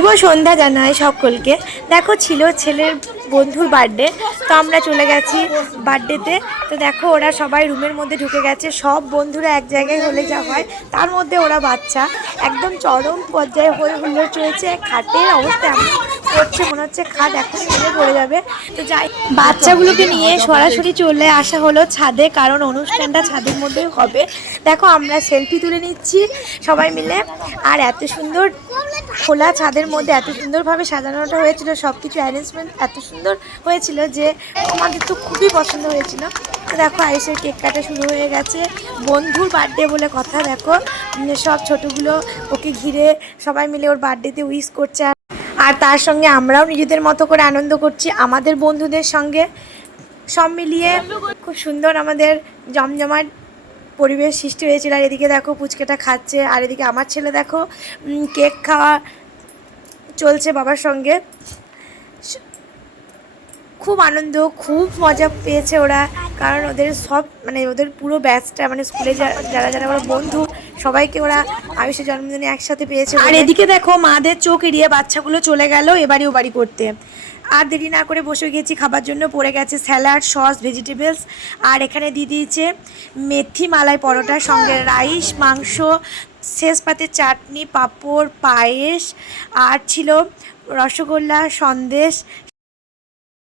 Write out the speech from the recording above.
শুভ সন্ধ্যা জানাই সকলকে। দেখো ছিল ছেলের বন্ধুর বার্থডে, তো আমরা চলে গেছি বার্থডেতে। তো দেখো ওরা সবাই রুমের মধ্যে ঢুকে গেছে, সব বন্ধুরা এক জায়গায় হলে যা হয় তার মধ্যে ওরা বাচ্চা একদম চরম পর্যায়ে হয়ে হুল্লোড় চলেছে। খাটের অবস্থা এমন করছে মনে হচ্ছে খাট এখন ভেঙে পড়ে যাবে। তো যাই, বাচ্চাগুলোকে নিয়ে সরাসরি চলে আসা হলো ছাদে, কারণ অনুষ্ঠানটা ছাদের মধ্যেই হবে। দেখো আমরা সেলফি তুলে নিচ্ছি সবাই মিলে, আর এত সুন্দর খোলা ছাদের মধ্যে এত সুন্দরভাবে সাজানোটা হয়েছিল, সব কিছু অ্যারেঞ্জমেন্ট এত সুন্দর হয়েছিল যে আমাদের তো খুবই পছন্দ হয়েছিল। তো দেখো আয়ুষের কেক কাটা শুরু হয়ে গেছে, বন্ধুর বার্থডে বলে কথা। দেখো সব ছোটোগুলো ওকে ঘিরে সবাই মিলে ওর বার্থডেতে উইশ করছে, আর তার সঙ্গে আমরাও নিজেদের মতো করে আনন্দ করছি আমাদের বন্ধুদের সঙ্গে। সব মিলিয়ে খুব সুন্দর আমাদের জমজমাট পরিবেশ সৃষ্টি হয়েছিল। আর এদিকে দেখো পুচকেটা খাচ্ছে, আর এদিকে আমার ছেলে দেখো কেক খাওয়া চলছে বাবার সঙ্গে। খুব আনন্দ, খুব মজা পেয়েছে ওরা, কারণ ওদের সব ওদের পুরো ব্যাচটা স্কুলে যারা যারা ওরা বন্ধু সবাইকে ওরা আয়ুষের জন্মদিনে একসাথে পেয়েছে। আর এদিকে দেখো মাদের চোখ এড়িয়ে বাচ্চাগুলো চলে গেল এবারে ও বাড়ি করতে। আর দেরি না করে বসে গেছি খাবার জন্য। পড়ে গেছে স্যালাড, সস, ভেজিটেবলস, আর এখানে দিয়ে দিয়েছে মেথি মালাই পরোটা, সঙ্গে রাইস, মাংস, শেষ পাতে চাটনি, পাঁপড়, পায়েস, আর ছিল রসগোল্লা, সন্দেশ,